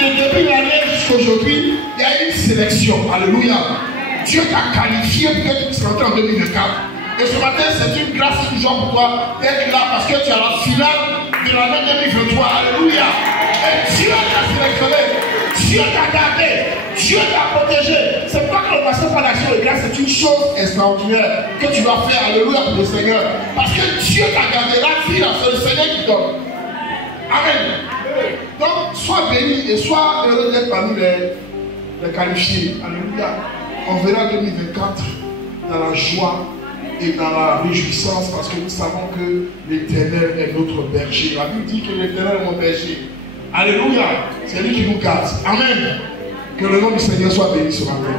de début de l'année jusqu'aujourd'hui, il y a une sélection. Alléluia. Dieu t'a qualifié pour que tu sois en 2024. Et ce matin, c'est une grâce toujours pour toi d'être là parce que tu es à la finale de l'année 2023. Alléluia. Et Dieu t'a sélectionné. Dieu t'a gardé. Dieu t'a protégé. C'est pas que le pasteur par l'action de grâce, c'est une chose extraordinaire que tu vas faire. Alléluia pour le Seigneur. Parce que Dieu t'a gardé. La vie, c'est le Seigneur qui donne. Amen. Donc, sois béni et sois heureux d'être parmi les qualifiés. Alléluia. On verra 2024 dans la joie et dans la réjouissance parce que nous savons que l'Éternel est notre berger. La Bible dit que l'Éternel est mon berger. Alléluia. C'est lui qui nous garde. Amen. Que le nom du Seigneur soit béni ce matin.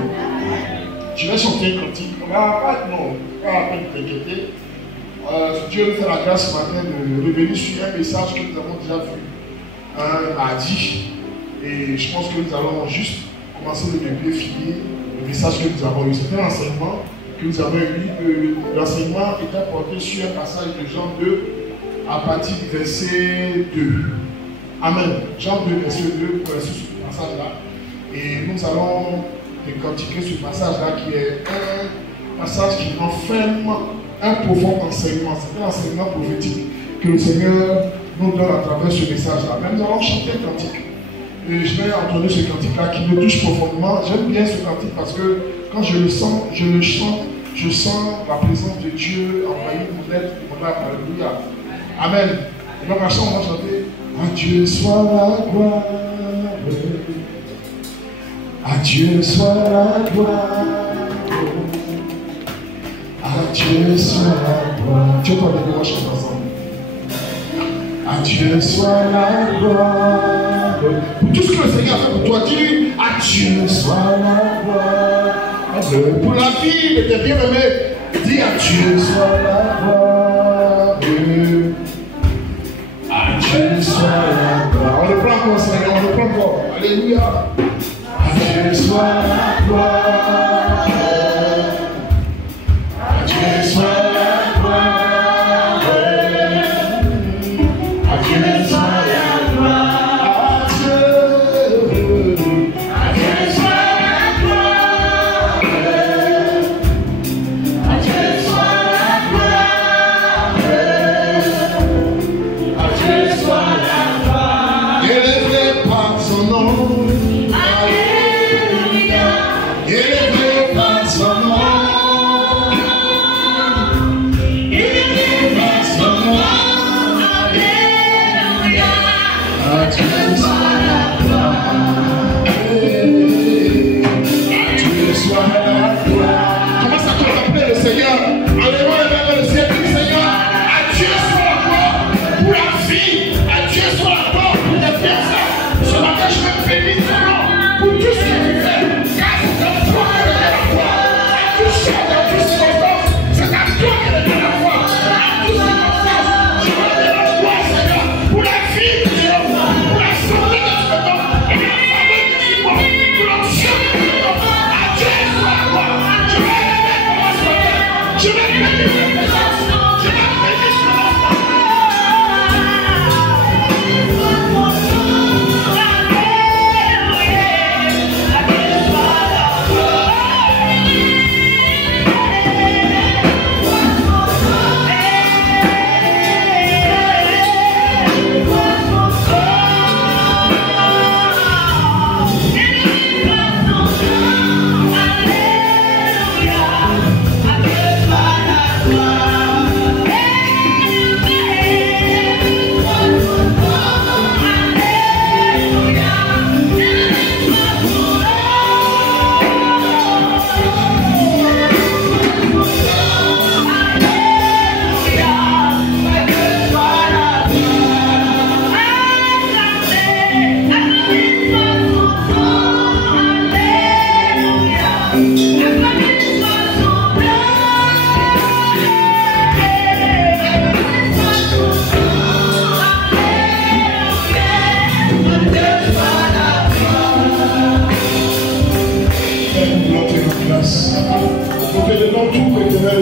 Je vais chanter un cantique. Pas la peine de t'inquiéter. Dieu nous fait la grâce ce matin de revenir sur un message que nous avons déjà vu un mardi. Et je pense que nous allons juste commencer le début et finir le message que nous avons eu. C'était un enseignement que nous avons eu. L'enseignement était porté sur un passage de Jean 2 à partir du verset 2. Amen. Jean 2, verset 2, pour rester sur ce passage-là. Et nous allons décortiquer ce passage-là qui est un passage qui renferme un profond enseignement. C'est un enseignement prophétique que le Seigneur nous donne à travers ce message-là. Mais nous allons chanter un cantique. Et je vais entonner ce cantique-là qui me touche profondément. J'aime bien ce cantique parce que quand je le sens, je le chante, je sens la présence de Dieu envahir mon être, mon âme. Alléluia. Amen. Et donc, à chaque on va chanter. À Dieu soit la gloire. À Dieu soit la gloire. À Dieu soit la gloire. Dieu t'en donne, on chante ensemble. À Dieu soit la gloire. Pour tout ce que le Seigneur a fait pour toi, dis à Dieu soit la gloire. Pour la vie de tes bien-aimés, dis à Dieu soit la gloire. À Dieu soit la gloire. On le prend encore, Seigneur, on le prend encore. Alléluia. À Dieu soit la gloire. À Dieu soit la gloire. À Dieu soit la gloire.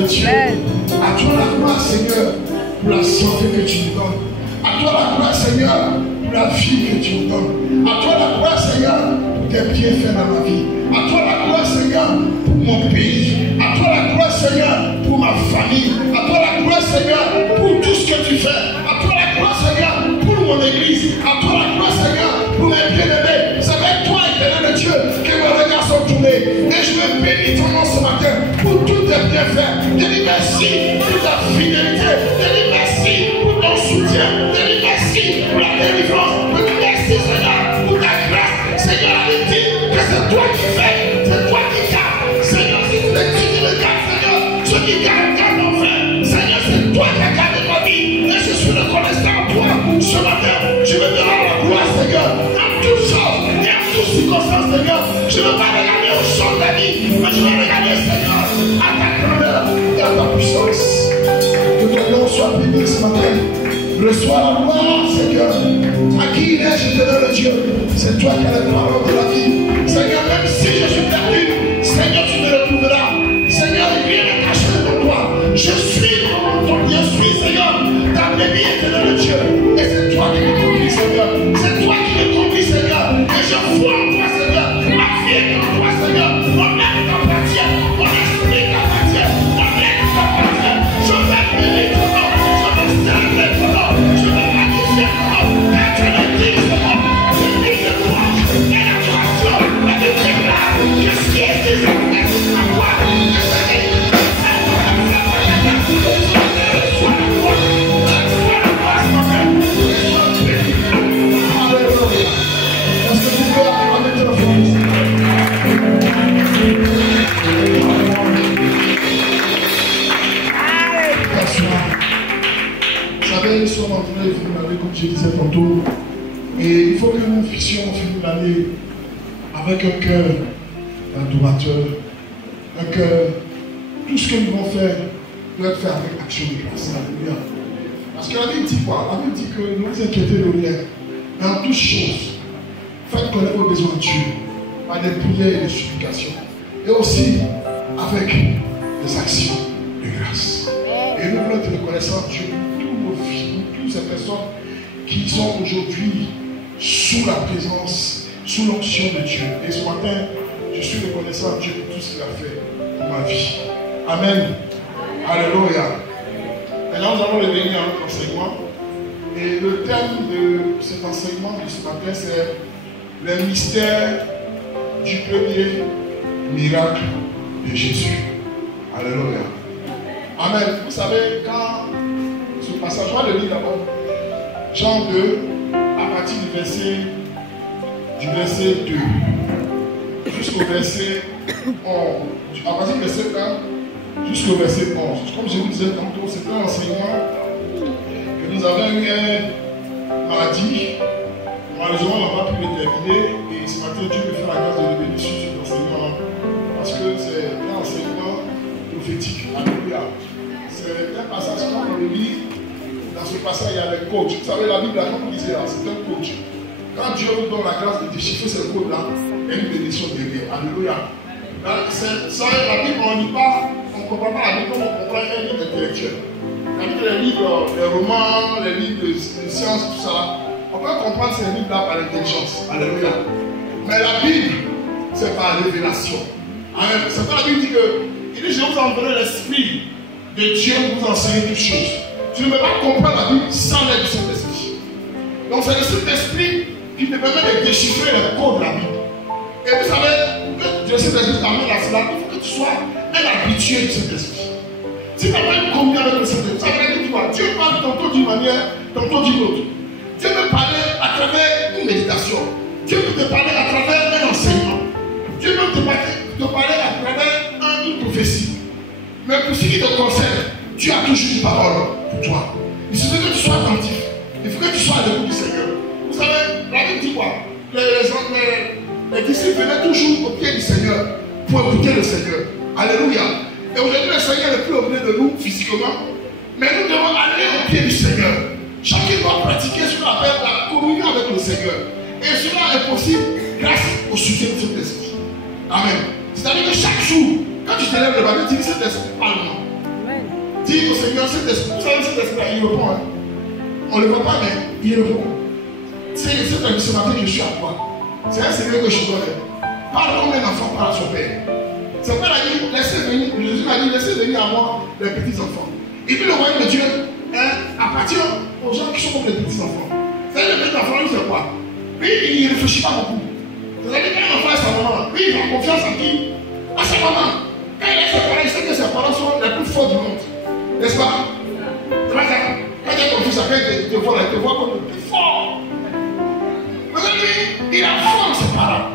Dieu. À toi la gloire, Seigneur, pour la santé que tu nous donnes. À toi la gloire, Seigneur, pour la vie que tu me donnes. À toi la gloire, Seigneur, pour tes bienfaits dans ma vie. À toi la gloire, Seigneur, pour mon pays. À toi la gloire, Seigneur, pour ma famille. À toi la gloire, Seigneur, pour tout ce que tu fais. À toi la gloire, Seigneur, pour mon église. À toi la gloire, Seigneur, pour mes bien-aimés. C'est avec toi, éternel Dieu, que mes regards sont tournés. Et je me bénis ton nom ce matin pour tous tes bienfaits. Je dis merci pour ta fidélité. Je dis merci pour ton soutien. Je dis merci pour la délivrance. Je dis merci, Seigneur, pour ta grâce. Seigneur, la Bible dit que c'est toi qui fais, c'est toi qui gardes. Seigneur, si c'est tu qui me gardes, Seigneur, ceux qui gardent mon frère. Seigneur, c'est toi qui as gardé ma vie. Et je suis reconnaissant à toi. Ce matin, je vais te rendre la gloire, Seigneur, en toutes choses et en toutes circonstances, Seigneur. Je ne veux pas regarder au champ de la vie, mais je vais regarder, Seigneur, à ta grandeur et à ta puissance. Que ton nom soit béni ce matin. Reçois la gloire, Seigneur. À qui il est, je te donne le Dieu. C'est toi qui as le parole de la vie. Seigneur, même si je suis perdu, Seigneur, tu me retrouveras. Seigneur, rien n'est caché devant toi. Je suis ton Dieu, Seigneur. Ta béni est le Dieu. Et c'est toi qui me conduis, Seigneur. C'est toi qui me conduis, Seigneur. Et je vois en toi, Seigneur. Ma vie est en toi, Seieur. Mon âme t'appartient. Mon esprit t'appartient. Mon âme t'appartient. Je vais bénir ton nom. Je vais célébrer ton nom. Je vais magnifier ton nom. Car tu le dis, Seigneur. Je dis de toi. Et l'adoration. Et de déclare que ce qui est déjà est à toi. Que ce qui est nous sommes en train de finir l'année, comme je disais tantôt, et il faut que nous puissions finir l'année avec un cœur d'adorateur, un cœur, tout ce que nous allons faire doit être fait avec action de grâce. Alléluia. Parce que la Bible dit quoi? La Bible dit que ne vous inquiétez de rien, mais en toutes choses, faites connaître vos besoins de Dieu par des prières et des supplications, et aussi avec des actions de grâce. Et nous voulons être reconnaissants Dieu pour toutes nos vies, pour toutes ces personnes qui sont aujourd'hui sous la présence, sous l'onction de Dieu. Et ce matin, je suis reconnaissant à Dieu pour tout ce qu'il a fait pour ma vie. Amen. Alléluia. Maintenant, nous allons revenir à notre enseignement. Et le thème de cet enseignement de ce matin, c'est le mystère du premier miracle de Jésus. Alléluia. Amen. Vous savez, quand ce passage, je vais le lire d'abord. Jean 2, à partir du verset 2 jusqu'au verset 11. À partir du verset 1 jusqu'au verset 11. Comme je vous disais tantôt, c'est un enseignement que nous avons eu mardi. Malheureusement, on n'a pas pu le terminer. Et ce matin, Dieu me fait la grâce de revenir sur cet enseignement. Parce que c'est un enseignement prophétique. Alléluia. C'est un passage quand on le lit. Dans ce passage, il y a les coachs. Vous savez, la Bible, comme vous disiez là, c'est un coach. Quand Dieu vous donne la grâce de déchiffrer ce code-là, il y a une bénédiction derrière. Alléluia. Ça, la Bible, on ne lit pas, on ne comprend pas la Bible comme on comprend un livre intellectuel. La Bible, les livres, les romans, les livres de sciences, tout ça, on peut comprendre ces livres-là par l'intelligence. Alléluia. Mais la Bible, c'est par révélation. C'est pas la Bible dit que, il dit, je vous enverrai l'esprit de Dieu pour vous enseigner toutes choses. Tu ne peux pas comprendre la Bible sans l'aide du Saint-Esprit. Donc c'est le Saint-Esprit qui te permet de déchiffrer le code de la Bible. Et vous savez, que le Saint-Esprit t'amène à cela, il faut que tu sois un habitué du Saint-Esprit. Si tu n'as pas une communion avec le Saint-Esprit, ça veut dire quoi? Dieu parle tantôt d'une manière, tantôt d'une autre. Dieu peut parler à travers une méditation. Dieu peut te parler à travers un enseignement. Dieu peut te parler à travers une prophétie. Mais pour ce qui te concerne, Dieu a toujours une parole pour toi. Il suffit que tu sois attentif. Il faut que tu sois à l'écoute du Seigneur. Vous savez, la Bible dit quoi? Les disciples venaient toujours au pied du Seigneur pour écouter le Seigneur. Alléluia. Et aujourd'hui, le Seigneur n'est plus auprès de nous physiquement, mais nous devons aller au pied du Seigneur. Chacun doit pratiquer ce qu'on appelle la communion avec le Seigneur. Et cela est possible grâce au soutien de Saint-Esprit. Amen. C'est-à-dire que chaque jour, quand tu te lèves le matin, tu dis Saint-Esprit, parle-moi. Dis au Seigneur, Saint-Esprit, vous savez, Saint-Esprit, il répond. Hein? On ne le voit pas, mais il répond. C'est ce matin que je suis à toi. C'est un Seigneur que je connais. Parle comme un enfant parle à son père. Son père a dit, laissez venir, Jésus m'a dit, laissez venir à moi les petits enfants. Et puis le royaume de Dieu appartient aux gens qui sont comme les petits enfants. C'est-à-dire le petit enfant, lui c'est quoi? Lui, il ne réfléchit pas beaucoup. C'est-à-dire qu'un enfant est sa maman, lui il a confiance en qui? À sa maman. Quand il est ses parents, il sait que ses parents sont les plus forts du monde. N'est-ce pas? Quand il est ton fils, après il te voit comme le plus fort. Mais lui, il a foi en ses parents.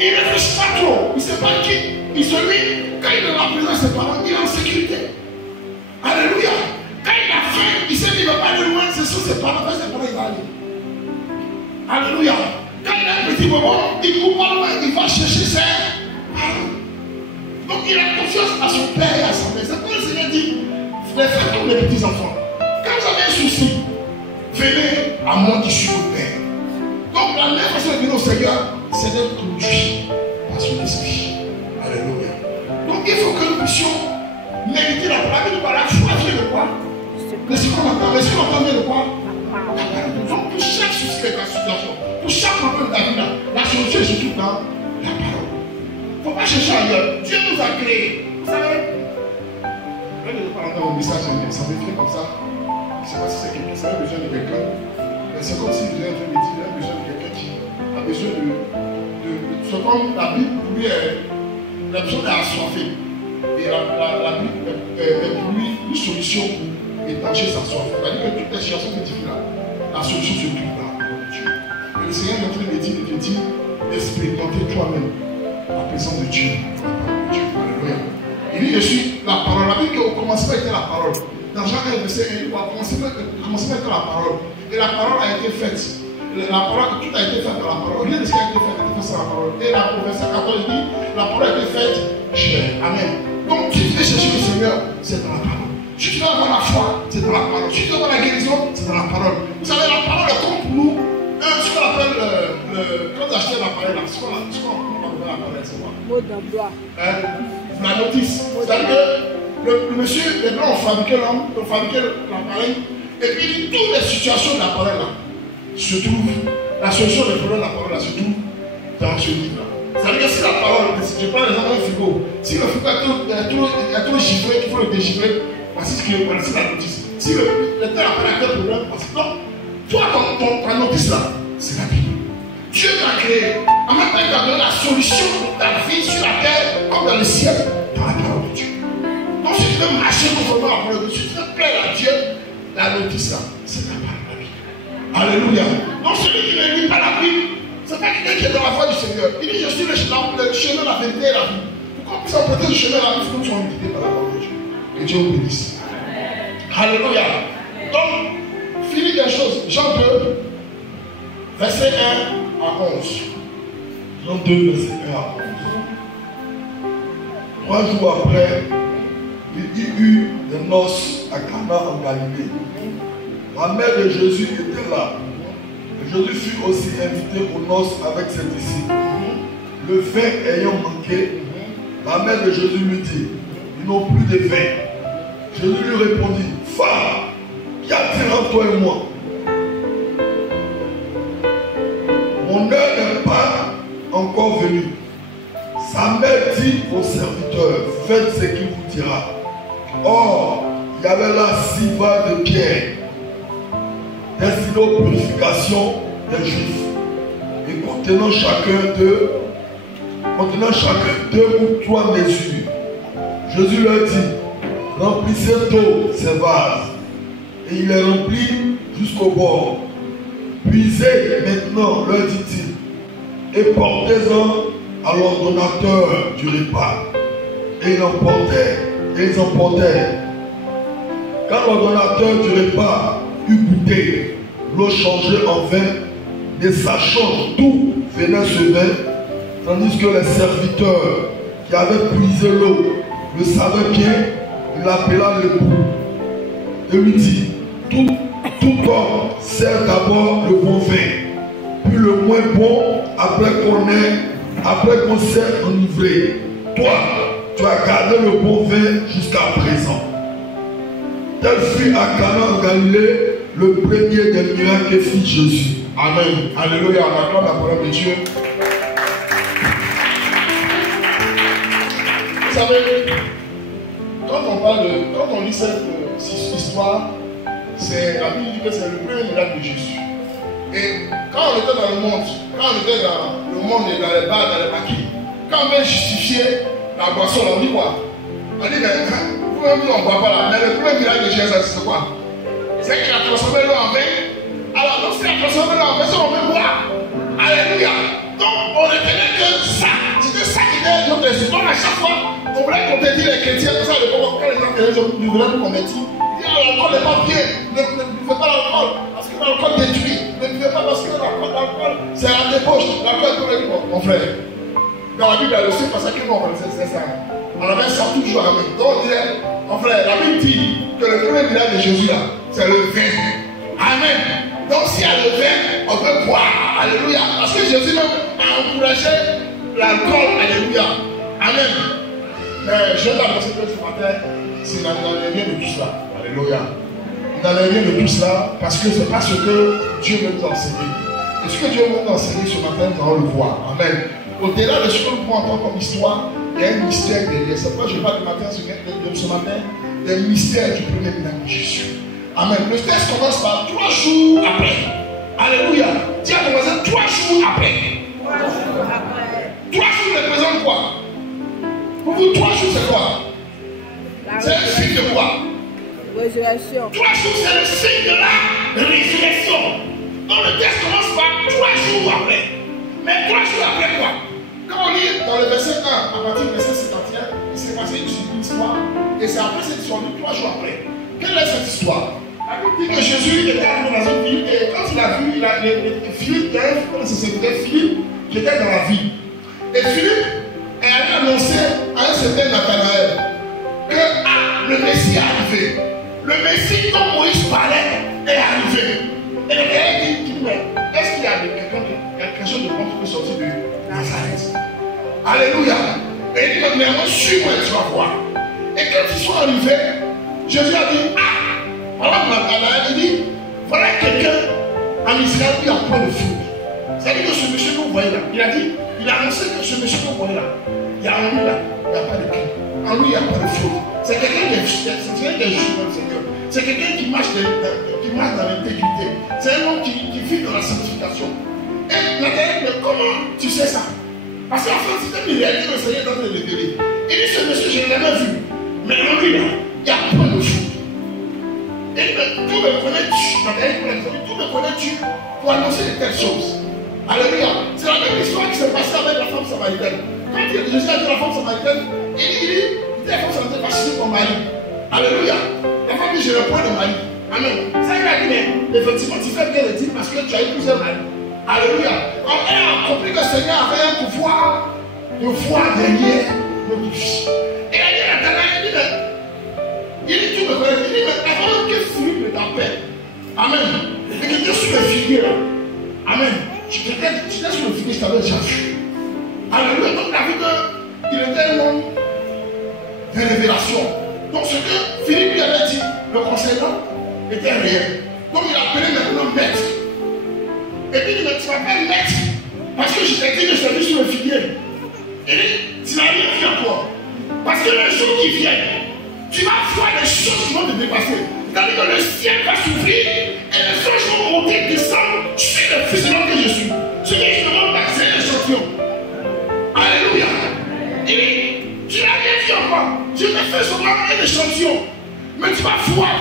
Il ne réfléchit pas trop. Il ne sait pas qui. Il se lui, quand il est dans la présence de ses parents, il est en sécurité. Alléluia. Quand il a faim, il sait qu'il ne va pas aller loin, c'est sur ses parents, parce que ses parents, il va aller. Alléluia. Quand il a un petit moment, il ne court pas loin, il va chercher ses parents. Donc il a confiance à son père et à sa mère. C'est pour le Seigneur dit, les frères comme les petits enfants. Quand vous avez un souci, venez à moi qui suis votre père. Donc la meilleure façon de venir au Seigneur, c'est d'être conduit par son esprit. Alléluia. Donc il faut que nous puissions méditer la parole de la foi vient de quoi? Mais ce qu'on entend vient de quoi? La parole de Dieu. Donc pour chaque souci de ta situation, pour chaque problème de ta vie, la solution est surtout dans la parole. Il ne faut pas chercher ailleurs. Dieu nous a créés. Vous savez, je ne vais pas entendre un message, ça m'effraie comme ça. Je ne sais pas si c'est quelqu'un, ça a besoin de quelqu'un. Mais c'est comme si vous avez besoin de besoin de quelqu'un qui a besoin de. C'est comme la Bible, pour lui, la personne est assoiffée. Et la Bible est pour lui une solution pour étancher sa soif. C'est-à-dire que toutes les situations que tu vis là, la solution se trouve dans la parole de Dieu. Et le Seigneur est en train de te dire d'expérimenter toi-même la présence de Dieu dans la parole de Dieu. Alléluia. Il dit, je suis la parole. La Bible au commencement était la parole. Dans Jean 1, verset 1, au commencement était la parole. Et la parole a été faite. La parole, tout a été fait dans la parole. Rien de ce qui a été fait sur la parole. Et la verset 14 dit, la parole a été faite chair. Amen. Donc tu veux chercher le Seigneur, c'est dans la parole. Si tu veux avoir la foi, c'est dans la parole. Si tu veux avoir la guérison, c'est dans la parole. Vous savez, la parole est comme pour nous. Ce qu'on appelle quand vous achetez l'appareil, ce qu'on appelle l'appareil, c'est quoi? Mot d'emploi. La notice. C'est-à-dire que le monsieur, les blancs ont fabriqué l'appareil. Et puis toutes les situations de l'appareil là se trouvent. La solution des problèmes de l'appareil là se trouve dans ce livre là. C'est-à-dire que si la parole, je prends l'exemple d'un frigo, si le frigo est trop chiffré, qu'il faut le déchiffrer, voici la notice. Si le tel appareil a un problème, parce que non, toi, ta notice là, c'est la Bible. Dieu t'a créé. En même temps, il t'a donné la solution de ta vie sur la terre, comme dans le ciel, dans la parole de Dieu. Donc, si tu veux marcher conformément à la parole de Dieu, si tu veux plaire à Dieu, la notice là, c'est la parole de Dieu. Alléluia. Donc, celui qui ne lit pas la Bible, c'est pas quelqu'un qui est dans la foi du Seigneur. Il dit, je suis le chemin, la vérité et la vie. Pour qu'on puisse emprunter le chemin, la vie, il faut que nous soyons guidés par la parole de Dieu. Que Dieu vous bénisse. Alléluia. Donc, finis quelque chose. Jean 2, verset 1 à 11. Jean 2, verset 1 à 11. 3 jours après, il y eut des noces à Cana en Galilée. La mère de Jésus était là. Et Jésus fut aussi invité aux noces avec ses disciples. Le vin ayant manqué, la mère de Jésus lui dit, ils n'ont plus de vin. Jésus lui répondit, femme, qu'y a-t-il entre toi et moi? Mon heure n'est pas encore venue. Sa mère dit aux serviteurs, faites ce qu'il vous dira. Or, il y avait là 6 vases de pierre, destinés aux purifications des Juifs, et contenant chacun 2 ou 3 mesures. Jésus leur dit, remplissez d'eau ces vases, et il les remplit jusqu'au bord. Puisez maintenant, leur dit-il, et portez-en à l'ordonnateur du repas. Et ils emportèrent. Quand l'ordonnateur du repas eut goûté l'eau changée en vin, ne sachant d'où venait ce vin, tandis que les serviteurs qui avaient puisé l'eau le savaient bien, il appela l'époux et lui dit, tout homme sert d'abord le bon vin, puis le moins bon après qu'on s'est enivré. Toi, tu as gardé le bon vin jusqu'à présent. Tel fut à Cana en Galilée le premier des miracles que fit Jésus. Amen. Alléluia. On acclame la parole de Dieu. Vous savez, quand on lit cette histoire, la Bible dit que c'est le premier miracle de Jésus. Et quand on était dans le monde, et dans les bars, dans les maquis, quand on veut justifier la boisson, on dit quoi? On dit, mais vous-même, on ne voit pas là. Mais le premier miracle de Jésus, c'est quoi? C'est qu'il a transformé l'eau en vin. Alors, donc, s'il a transformé l'eau en vin, on veut boire. Alléluia. Donc, on retenait que ça, c'était ça qui était notre esprit. Donc, à chaque fois, on voulait convertir les chrétiens, tout ça, quand les gens voulaient nous convertir, ils disaient, l'alcool n'est pas bien, ne buvez pas l'alcool, parce que l'alcool détruit. Ne buvez pas parce que l'alcool, c'est la débauche. L'alcool est pour les gens. Mon frère, dans la Bible, il y a le sait parce que nous, on connaissait ça. On avait ça toujours à nous. Donc, on disait, mon frère, la Bible dit que le premier miracle de Jésus, là, c'est le vin. Amen. Donc, s'il y a le vin, on peut boire. Alléluia. Parce que Jésus même a encouragé l'alcool. Alléluia. Amen. Mais je vais t'annoncer que ce matin, c'est dans les liens de tout cela. Alléluia. Dans les liens de tout cela, parce que ce n'est pas ce que Dieu veut nous enseigner. Et ce que Dieu veut nous enseigner ce matin, nous allons le voir. Amen. Au-delà de ce que nous pouvons entendre comme histoire, il y a un mystère derrière. C'est pourquoi je parle ce matin des mystères du premier miracle de Jésus. Amen. Le texte commence par 3 jours après. Alléluia. Dis à ton voisin 3 jours après. 3 jours après. 3 jours représentent quoi? Pour vous, 3 jours, c'est quoi? C'est le signe de quoi? Résurrection. 3 jours, c'est le signe de la résurrection. Donc le texte commence par 3 jours après. Mais 3 jours après quoi? Quand on lit dans le verset 1, à partir du verset 51, il s'est passé une histoire. Et c'est après cette histoire, 3 jours après. Quelle est cette histoire? La Bible dit que Jésus était arrivé dans une ville et quand il a vu Philippe, comme ça s'appelait Philippe, qui était dans la ville. Et Philippe est allé annoncer à un certain Nathanaël que le Messie est arrivé. Le Messie dont Moïse parlait est arrivé. Et le gars dit, mais est-ce qu'il y a quelque chose de bon qui peut sortir de Nazareth? Alléluia. Et il dit, mais suis-moi et tu vas voir. Et quand ils sont arrivés, Jésus a dit, voilà Nathanaël, il dit, voilà quelqu'un en Israël qui a point de fruit. C'est-à-dire que ce monsieur que vous voyez là, il a annoncé que ce monsieur que vous voyez là, il y a en lui là, il n'y a pas de clé. En lui, il n'y a pas de fruit. C'est quelqu'un qui est juste dans le Seigneur. C'est quelqu'un qui marche dans l'intégrité. C'est un homme qui vit dans la sanctification. Et Nathanaël, mais comment tu sais ça? Parce qu'en fait, c'était une réalité, le Seigneur est en train de le révéler. Il dit, ce monsieur, je ne l'ai jamais vu. Mais en lui là, il n'y a pas de fruit. Et tout me connais-tu pour annoncer de telles choses. Alléluia. C'est la même histoire qui s'est passée avec la femme samaritaine. Quand Jésus a dit à la femme samaritaine, il dit la femme samaritaine va chercher ton mari. Alléluia. La femme dit, je le prends de mari. Amen. Ça, il a dit, mais effectivement, tu fais bien le dire parce que tu as eu plusieurs maris. Alléluia. On a compris que le Seigneur avait un pouvoir de voir derrière notre vie. Et il a dit à Nathanaël, il dit, tu me connais. Il dit, mais avant que Philippe ne t'appelle. Amen. Et que tu es sur le figuier là. Amen. Tu étais sur le figuier, je t'avais déjà vu. Alléluia. Donc, la vie qu'il était un homme de révélation. Donc, ce que Philippe lui avait dit, le concernant, était réel. Donc, il a appelé maintenant maître. Et puis, il dit, mais tu m'appelles maître. Parce que je t'ai dit que je t'ai vu sur le figuier. Et tu n'as rien vu encore. Parce que le jour qui vient, tu vas voir des choses qui vont te dépasser. C'est-à-dire que le ciel va s'ouvrir et les anges vont monter, descendre. Je suis le fils de l'homme que je suis. Ce qui est justement c'est l'échantillon. Alléluia. Il dit, tu n'as rien vu encore. Je t'ai fait seulement un échantillon. Mais tu vas voir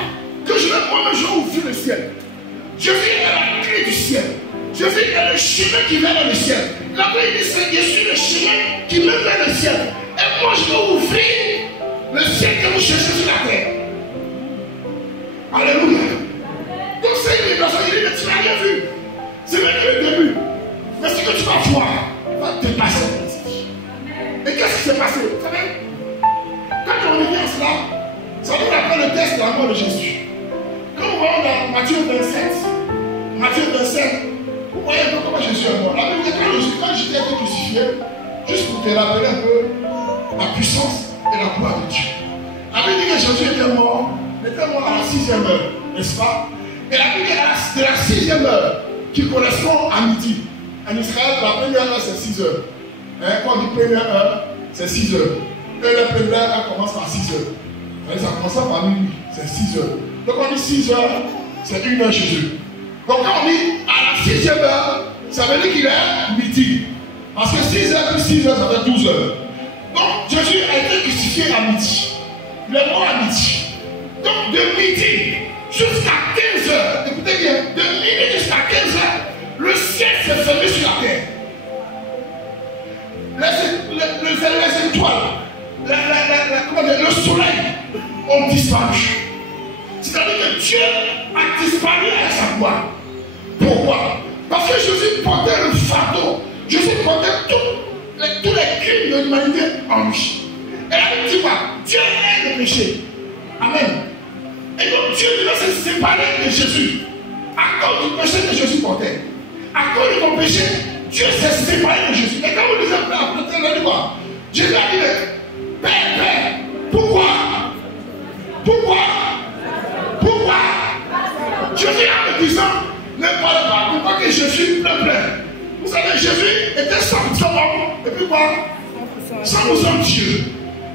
que moi-même je vais ouvrir le ciel. Je vis à la clé du ciel. Je vis à le chemin qui va vers le ciel. La Bible dit, c'est je suis le chemin qui mène vers le ciel. Et moi je vais ouvrir le ciel que vous cherchez sur la terre. Alléluia. Donc c'est une révélation. Il dit, mais tu n'as rien vu. C'est même le début. Mais ce que tu vas voir va te passer. Et qu'est-ce qui s'est passé? Vous savez, quand on revient à cela, ça nous rappelle le texte de la mort de Jésus. Quand on va dans Matthieu 27, vous voyez un peu comment Jésus est mort. La Bible dit que quand Jésus a été crucifié, juste pour te rappeler un peu la puissance et la gloire de Dieu. La Bible dit que Jésus était mort à la 6e heure, n'est-ce pas? Et la Bible dit que de la 6e heure, qui correspond à midi. En Israël, la première heure, c'est 6 heures. Quand on dit première heure, c'est 6 heures. Et la première heure commence par 6 heures. Ça commence par minuit, c'est 6 heures. Donc on dit 6 heures, c'est 1 heure chez eux. Donc quand on dit à la 6e heure, ça veut dire qu'il est midi. Parce que 6 heures plus 6 heures, ça fait 12 heures. Donc Jésus a été crucifié à midi. Il est mort à midi. Donc de midi jusqu'à 15 heures, écoutez bien, de midi jusqu'à 15 heures, le ciel s'est fermé sur la terre. Les étoiles, le soleil ont disparu. C'est-à-dire que Dieu a disparu avec sa gloire. Pourquoi? Parce que Jésus portait le fardeau. Jésus portait tous les crimes de l'humanité en lui. Et là, il dit quoi? Dieu est le péché. Amen. Et donc Dieu devait se séparer de Jésus. À cause du péché que Jésus portait. À cause de ton péché, Dieu s'est séparé de Jésus. Et quand vous lisez après, vous dit quoi? Jésus a dit, Père, pourquoi? Jésus en me disant, ne parle pas, pourquoi que Jésus pleurait? Vous savez, Jésus était 100% homme, et puis quoi? 100% Dieu.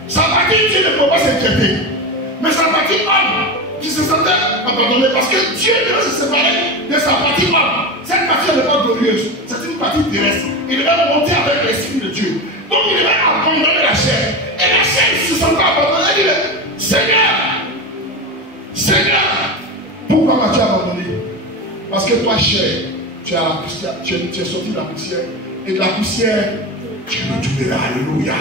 Sa partie Dieu ne peut pas s'inquiéter. Mais sa partie homme, qui se sentait abandonné, parce que Dieu devait se séparer de sa partie homme. Cette partie n'est pas glorieuse, c'est une partie terrestre. Il devait monter avec l'Esprit de Dieu. Donc il devait abandonner la chair. Et la chair se sentait abandonnée. Elle dit, Seigneur, pourquoi m'as-tu abandonné? Parce que toi, chair, tu es à la poussière, tu es sorti de la poussière. Et de la poussière, tu retourneras. Alléluia.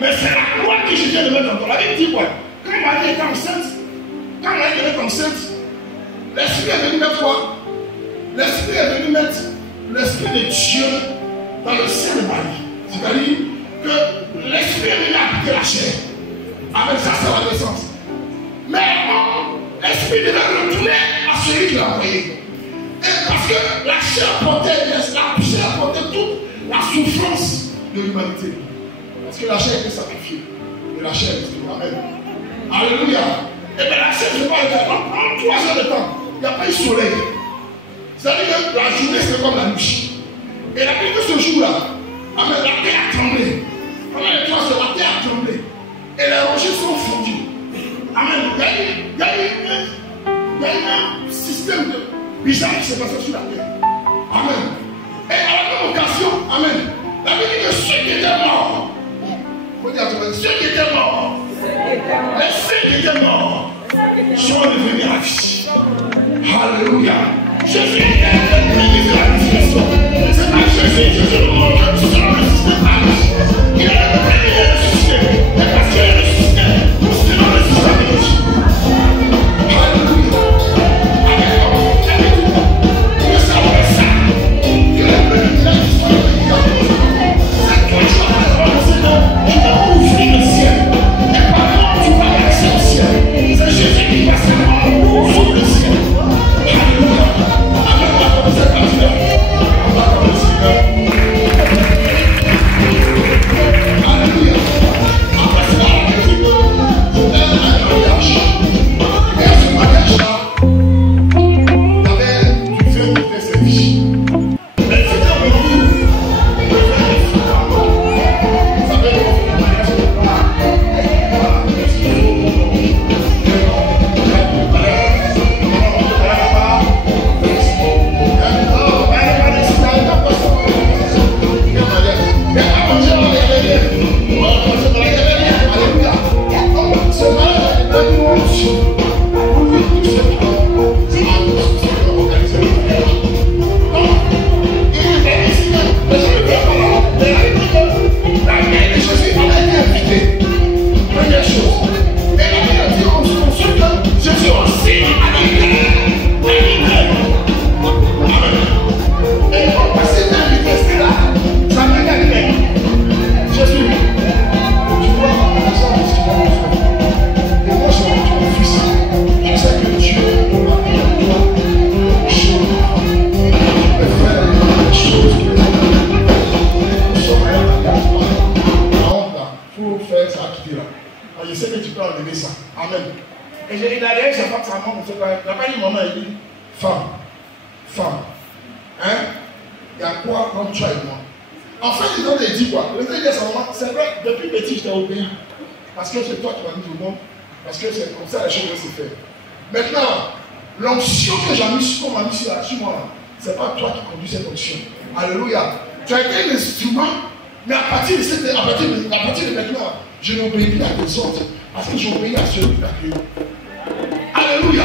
Mais c'est la gloire que je viens de mettre en toi. La Bible dit quoi? Quand Marie était enceinte, l'Esprit est venu mettre quoi? L'Esprit est venu mettre l'Esprit de Dieu dans le sein de Marie. C'est-à-dire que l'Esprit est venu habiter la chair. Avec ça, c'est la naissance. Mais l'Esprit devait retourner à celui qui l'a envoyé. Et parce que la chair portait toute la souffrance de l'humanité. Parce que la chair était sacrifiée. Et la chair était Amen. Alléluia. Et bien la chair ne peut pas être. En 3 heures de temps, il n'y a pas eu soleil. C'est-à-dire que la journée c'est comme la nuit. Et la Bible de ce jour-là, amen, la terre a tremblé. Pendant les 3 heures, la terre a tremblé. Et les rochers sont fondus. Amen. Il y a eu un système de bizarre qui s'est passé sur la terre. Amen. Et à la même occasion, amen, la Bible dit que ceux qui étaient morts, ceux qui étaient morts, les ceux qui étaient morts sont devenus à vie. Alléluia. Jésus est le premier de la résurrection. C'est pas Jésus le monde, c'est le système à vie. Il est le premier de ressusciter. Et parce qu'il est ressuscité, nous serons ressuscités avec lui. Alléluia. Alléluia. Nous savons ça. Que le premier de la histoire de l'Église, c'est que tu vas avoir le Seigneur qui va ouvrir le ciel. Et par contre, tu vas accès au ciel. C'est Jésus qui va seulement ouvrir le ciel. Alléluia. Hein? Il y a quoi entre toi et moi? En fait, les gens disent quoi? Les gens disent à sa maman, c'est vrai, depuis petit, je t'ai obéi. Parce que c'est toi qui m'as mis au monde. Parce que c'est comme ça les choses se font. Maintenant, l'onction que j'ai mis sur moi, ce n'est pas toi qui conduis cette onction. Alléluia. Tu as été un instrument, mais à partir de maintenant, je n'obéis plus à tes ordres. Parce que j'obéis à celui qui t'a créé. Alléluia.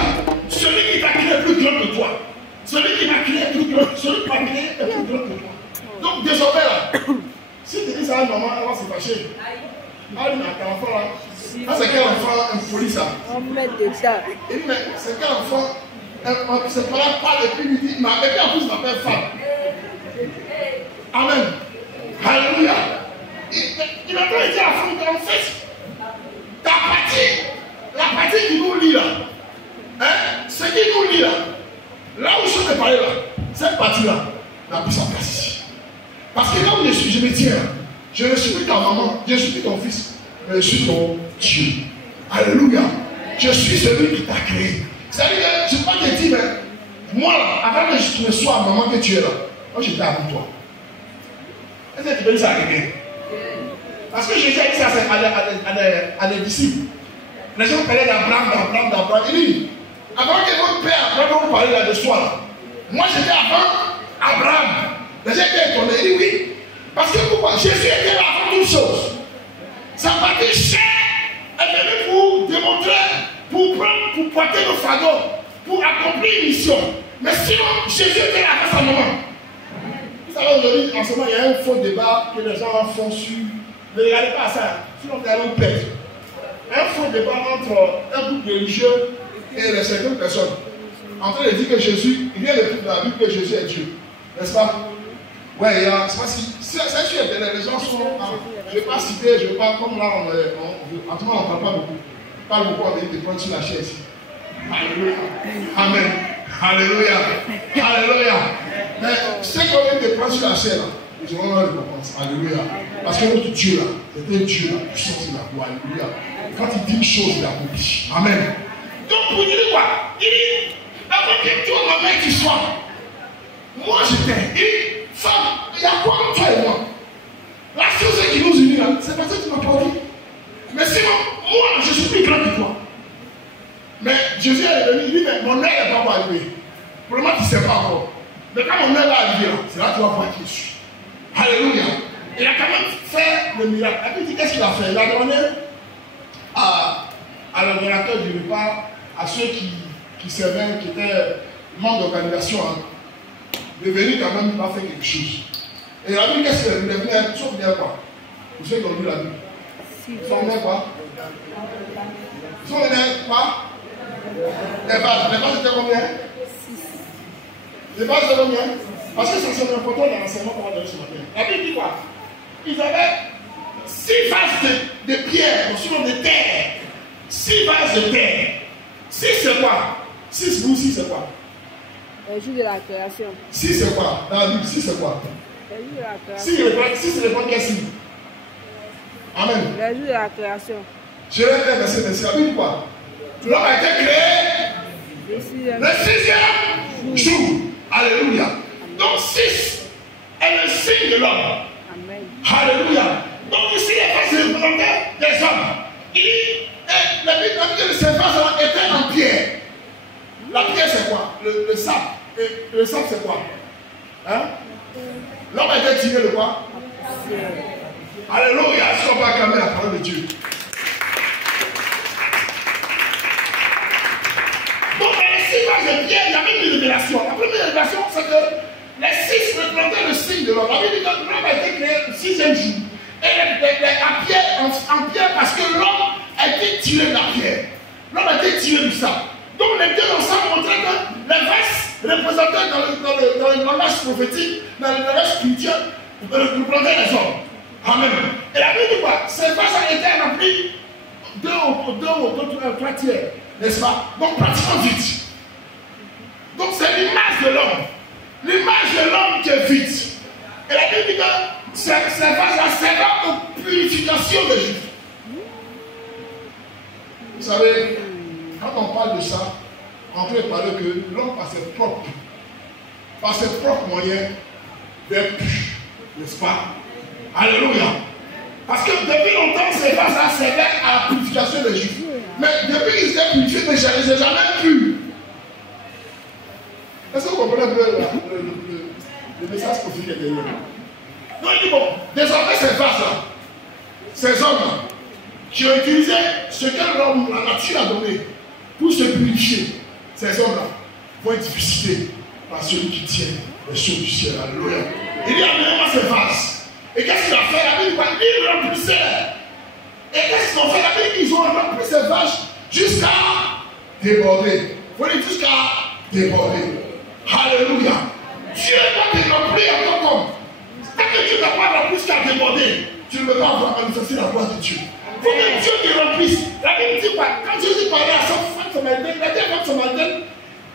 Celui qui t'a créé est plus grand que toi. Celui qui m'a créé est plus grand. Celui qui m'a créé est plus grand que toi. Donc désormais là, si tu dis ça à maman, elle va se fâcher. Ah oui, mais ton enfant là, ça c'est quel enfant impoli ça? On met de ça. Il dit, mais c'est quel enfant? C'est pas là, parle et puis il dit, ma bébé en plus m'appelle femme. Amen. Alléluia. Il a pas dit à la femme, en fait, la partie qui nous lit là, hein, ce qui nous lit là où je te parlais là, cette partie-là n'a plus sa place ici. Parce que là où je me tiens, je ne suis plus ta maman, je ne suis plus ton fils, mais je suis ton Dieu. Alléluia. Je suis celui qui t'a créé. C'est-à-dire que je ne peux pas te dire, mais moi, avant que je ne sois maman que tu es là, moi j'étais avant toi. Est-ce que tu peux dire ça à quelqu'un? Parce que Jésus a dit ça à des disciples. Les gens parlaient d'Abraham. Il dit, avant que votre père Abraham vous parler là de soi, là, moi j'étais avant Abraham. Les gens étaient étonnés. Il dit oui. Parce que pourquoi? Jésus était là avant toute chose. Sa partie chair est venue pour démontrer, pour porter nos fardeaux, pour accomplir une mission. Mais sinon, Jésus était là avant sa maman. Vous savez, aujourd'hui, en ce moment, il y a un faux débat que les gens font sur. Ne regardez pas ça, sinon vous allez vous perdre. Un faux débat entre un groupe religieux et certaines personnes. En train de dire que Jésus, il vient de prouver dans la Bible que Jésus est Dieu. N'est-ce pas? Ouais, c'est pas si. C'est sûr, les gens sont. Je ne vais pas citer, je ne vais pas. Comme là, en tout cas, on ne parle pas beaucoup. On parle beaucoup avec des points sur la chaise. Alléluia. Amen. Alléluia. Alléluia. Mais ceux qui ont des points sur la chaise, ils auront leur récompense. Alléluia. Parce que notre Dieu là, c'est un Dieu là, puissance de la voix. Alléluia. Quand il dit une chose, il accomplit. Amen. Donc pour dire quoi? Il dit, avant que toi, ma mère, tu sois. Moi j'étais. Il dit, femme, il y a quoi entre toi et moi? La chose qui nous unit là, c'est parce que tu m'as pas dit. Mais sinon, moi, je suis plus grand que toi. Mais Jésus est venu, il dit, mais mon heure n'est pas encore arrivée. Pour le moment, tu ne sais pas encore. Mais quand mon heure va arriver là, c'est là que tu vas voir qui je suis. Alléluia. Il a quand même fait le miracle. Et puis il dit, qu'est-ce qu'il a fait? Il a demandé à l'ordonnateur du repas, à ceux qui servaient, qui étaient membres d'organisation, hein, de venir quand même pas faire quelque chose. Et la Bible, qu'est-ce qu'il a fait? Sauf bien quoi? Vous savez qu'on lit la Bible. Ils sont venus quoi? Ils sont venus quoi? Les bases c'était combien? Les bases c'était combien? Parce que c'est important dans l'enseignement qu'on va donner ce matin. La Bible dit quoi? Ils avaient 6 vases de pierre, sinon de terre. 6 vases de terre. 6 c'est quoi? 6 vous, 6 c'est quoi? Le jour de la création. 6 c'est quoi? Dans la Bible, 6 c'est quoi? Le jour de la création. 6 c'est le premier signe. Amen. Le jour de la création. Je vais faire verset. La Bible dit quoi? L'homme a été créé le 6e jour. Alléluia. Donc 6 est le signe de l'homme. Amen. Alléluia. Donc ici, les vases représentaient des hommes. Il dit, la Bible dit que ces vases étaient en pierre. La pierre c'est quoi? Le sable. Et le sable c'est quoi? Hein? L'homme a été tiré de quoi? Alléluia. Si on va acclamer la parole de Dieu. Donc dans les 6 vases de pierre, il y avait une révélation. La première révélation, c'est que les 6 représentaient le signe de l'homme. La Bible dit que l'homme a été créé le 6e jour. Et en pierre parce que l'homme a été tiré de la pierre. L'homme a été tiré du sable. Donc les deux ensemble montraient que les vases représentaient dans le langage prophétique, dans le langage spirituel, représentaient les hommes. Amen. Et la Bible dit quoi? Ces vases étaient remplis 2 ou 3 tiers. N'est-ce pas? Donc pratiquement vide. Donc c'est l'image de l'homme. L'image de l'homme qui est vide. Et la Bible dit que ces vases-là servent aux purifications des Juifs. Vous savez, quand on parle de ça, on peut parler que l'homme passait propre par ses propres moyens, d'être pur, n'est-ce pas? Alléluia. Parce que depuis longtemps, ces vases-là servaient à la purification des Juifs. Mais depuis qu'ils étaient purifiés, mais je n'ai jamais pu. Est-ce que vous comprenez un peu le message prophétique est derrière? Donc il dit bon, désormais ces vases-là, ces hommes-là, qui ont utilisé ce que la nature a donné pour se purifier, ces hommes-là vont être visités par celui qui tient les choses du ciel. Alléluia. Il dit amenez-moi ces vases. Et qu'est-ce qu'il a fait? La Bible dit il remplissait. Et qu'est-ce qu'ils ont fait? La Bible dit qu'ils ont rempli ces vaches jusqu'à déborder. Vous voyez, jusqu'à déborder. Alléluia. Dieu doit te remplir à ton compte. Tant que Dieu n'a pas rempli jusqu'à déborder, tu ne peux pas avoir manifesté la gloire de Dieu. Il faut que Dieu te remplisse. La Bible dit quoi? Quand Jésus parlait à sa femme samaritaine, il a dit à la femme samaritaine,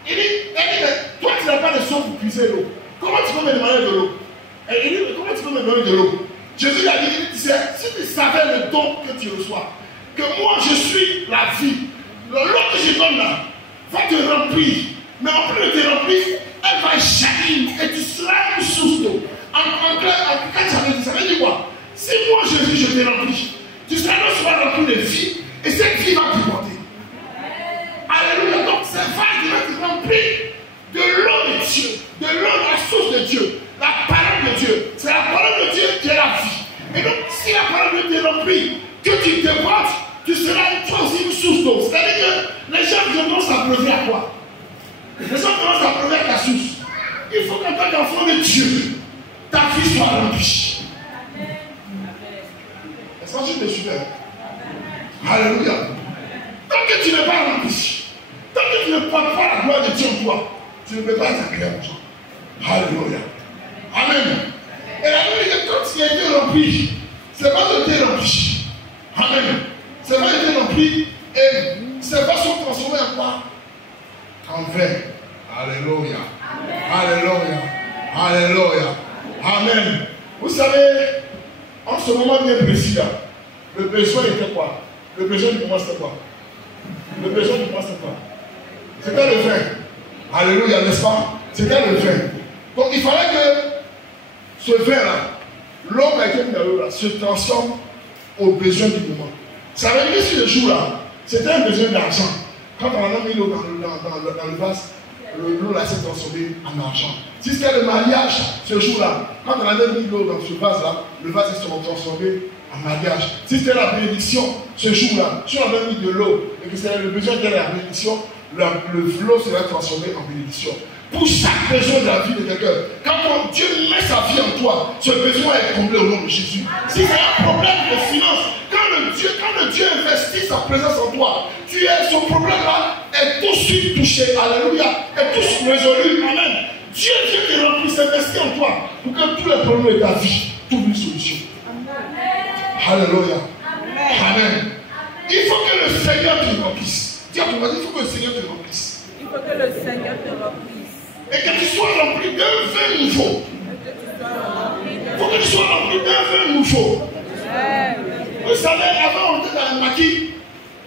il dit, mais toi tu n'as pas de seau pour puiser l'eau. Comment tu peux me demander de l'eau? Et il dit, comment tu peux me donner de l'eau? Jésus a dit, si tu savais le don que tu reçois, que moi je suis la vie, l'eau que je donne là va te remplir. Mais en plus de te remplir, elle va jaillir et tu seras une source d'eau. En clair, ça veut dire quoi? Si moi Jésus je te remplis, tu seras non seulement rempli de vie et cette vie va te porter. Alléluia. Donc ces vases doivent être remplis de l'eau de Dieu, de l'eau de la source de Dieu. La parole de Dieu, c'est la parole de Dieu qui est la vie. Et donc, si la parole de Dieu est remplie, que tu te portes, tu seras toi aussi une source d'eau. C'est-à-dire que les gens viendront s'abreuver à quoi? Les gens viendront s'abreuver à ta source. Il faut qu'en tant qu'enfant de Dieu, ta vie soit remplie. Est-ce que je te suis? Alléluia. Tant que tu n'es pas rempli, tant que tu ne portes pas la gloire de Dieu en toi, tu ne peux pas être agréable aux gens. Alléluia. Amen. Et la Bible dit que quand il a été rempli, c'est pas de été rempli. Amen. C'est pas été rempli et ces vases sont transformés en quoi? En vin. Alléluia. Alléluia. Alléluia. Amen. Vous savez, en ce moment bien précis là, le besoin était quoi? Le besoin du moment c'était quoi? Le besoin du moment c'était quoi? C'était le vin. Alléluia, n'est-ce pas? C'était le vin. Donc il fallait que ce vin-là, l'homme qui a été mis dans l'eau là, se transforme aux besoins du moment. Ça veut dire que ce jour-là, c'était un besoin d'argent. Quand on a mis l'eau dans le vase, l'eau là s'est transformée en argent. Si c'était le mariage, ce jour-là, quand on avait mis l'eau dans ce vase-là, le vase s'est transformé en mariage. Si c'était la bénédiction, ce jour-là, si on avait mis de l'eau et que c'était le besoin de la bénédiction, l'eau serait transformé en bénédiction. Pour chaque besoin de la vie de quelqu'un, quand Dieu met sa vie en toi, ce besoin est comblé au nom de Jésus. Si c'est un problème de finance, quand le Dieu investit sa présence en toi, son problème-là est tout de suite touché. Alléluia. Est tout de suite résolu. Amen. Dieu te remplit, s'investit en toi pour que tous les problèmes de ta vie trouvent une solution. Alléluia. Amen. Il faut que le Seigneur te remplisse. Dis à ton voisin, il faut que le Seigneur te remplisse. Il faut que le Seigneur te remplisse. Et que tu sois rempli d'un vin nouveau. Il faut que tu sois rempli d'un vin nouveau. Vous savez, avant on était dans le maquis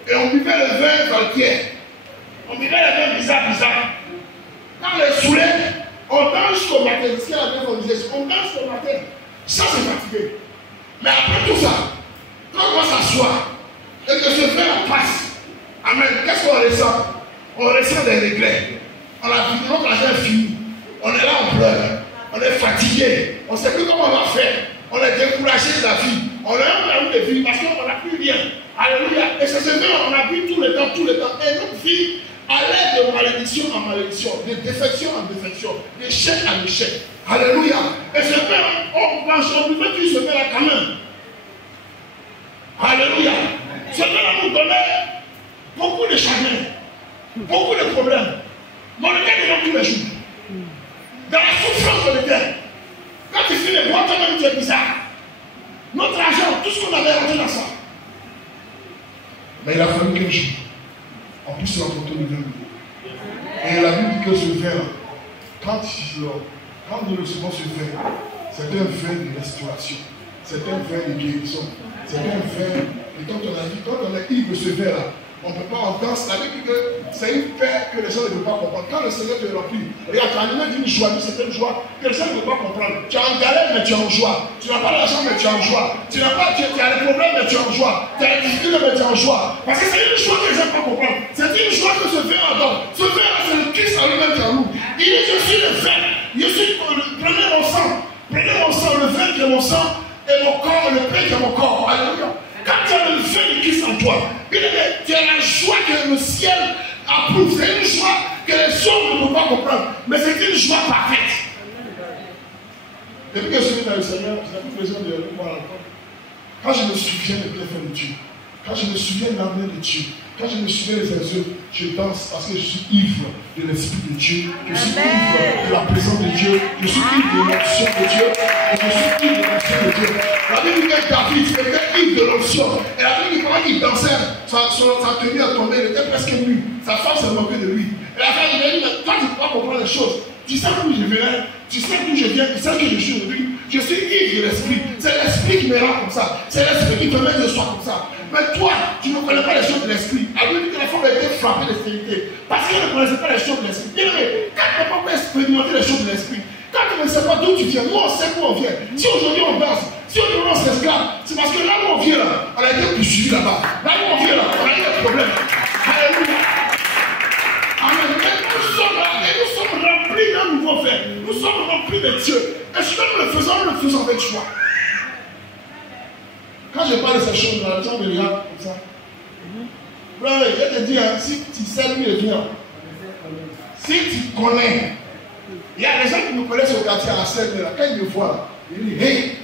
et on buvait le vin Valtier. On buvait le vin bizarre. Quand on est saoulé, on danse jusqu'au matin. C'est ce qu'on a on disait, on danse jusqu'au matin. Ça c'est fatigué. Mais après tout ça, quand on va s'asseoir et que ce vin passe, amen, qu'est-ce qu'on ressent? On ressent des regrets. On a vu notre argent fini. On est là, on pleure. On est fatigué. On ne sait plus comment on va faire. On est découragé de la vie. On a envie de vivre parce qu'on n'a plus rien. Alléluia. Et c'est ce vin, on a bu tout le temps. Et notre vie allait de malédiction en malédiction, de défection en défection, d'échec en échec. Alléluia. Et ce vin, on buvait tout ce vin-là quand même. Alléluia. Ce vin-là nous donnait beaucoup de chagrin, beaucoup de problèmes. Mordecai est tous les jours. Dans la souffrance de guerre. Quand tu finis de boire, toi-même tu es bizarre. Notre argent, tout ce qu'on avait rentré dans ça. Mais il a fallu qu'un jour, on puisse rencontrer le vin nouveau. Et la Bible dit que ce vin, quand nous recevons ce vin, c'est un vin de restauration. C'est un vin de guérison. C'est un vin. Et quand on est ivre de ce vin-là, On ne peut pas en danse. La Bible dit que c'est une paix que les gens ne peuvent pas comprendre. Quand le Seigneur te remplit, regarde, tu as animé d'une joie, d'une certaine joie que les gens ne peuvent pas comprendre. Tu es en galère, mais tu es en joie. Tu n'as pas l'argent, mais tu es en joie. Tu as des problèmes, mais tu es en joie. Tu as des difficultés, mais tu es en joie. Parce que c'est une joie que les gens ne peuvent pas comprendre. C'est une joie que ce verre donne. Ce verre, c'est le Christ en lui-même qui est en nous. Il dit, je suis le verre. Prenez mon sang. Prenez mon sang, le verre qui est mon sang, et mon corps, le pain qui est mon corps. Alléluia. Quand tu as le verre de Christ en toi, tu as la joie que le ciel approuve. C'est une joie que les hommes ne peuvent pas comprendre. Mais c'est une joie parfaite. Depuis que je suis dans le Seigneur, j'ai plus besoin de voir encore. Quand je me souviens des bienfaits de Dieu, quand je me souviens de l'avenir de Dieu, quand je me souviens des œuvres, je danse parce que je suis ivre de l'Esprit de Dieu, je suis ivre de la présence de Dieu, je suis ivre de l'onction de Dieu, et je suis ivre de l'onction de Dieu. La Bible dit que David était ivre de l'onction, et la Bible dit comment il dansait, sa tenue a tombé, il était presque nu, sa femme s'est moquée de lui. Et la femme lui a dit, mais toi tu ne peux pas comprendre les choses, tu sais d'où je viens, tu sais d'où je viens, tu sais que je suis aujourd'hui. Je suis ivre de l'Esprit. C'est l'Esprit qui me rend comme ça. C'est l'Esprit qui permet de soi comme ça. Mais toi, tu ne connais pas les choses de l'Esprit. Elle lui dit que la femme a été frappée de stérilité. Parce qu'elle ne connaissait pas les choses de l'Esprit. Bien aimé, quand tu ne peux pas expérimenter les choses de l'Esprit, quand tu ne sais pas d'où tu viens, nous on sait d'où on vient. Si aujourd'hui on danse, si aujourd'hui on s'esclave, c'est parce que là où on vient là, on a été poursuivi là-bas. Là où on vient là, on a eu des problèmes. Alléluia. Amen. Et nous sommes là, et nous sommes remplis d'un nouveau fait. Nous sommes remplis de Dieu. Et si nous le faisons avec joie. Quand je parle de ces choses, la gens me regardent comme ça. Frère, je te dis, hein, si tu sais lui est bien, si tu connais, il y a des gens qui nous connaissent au quartier à la scène, là, quand ils me voient, ils disent, hey,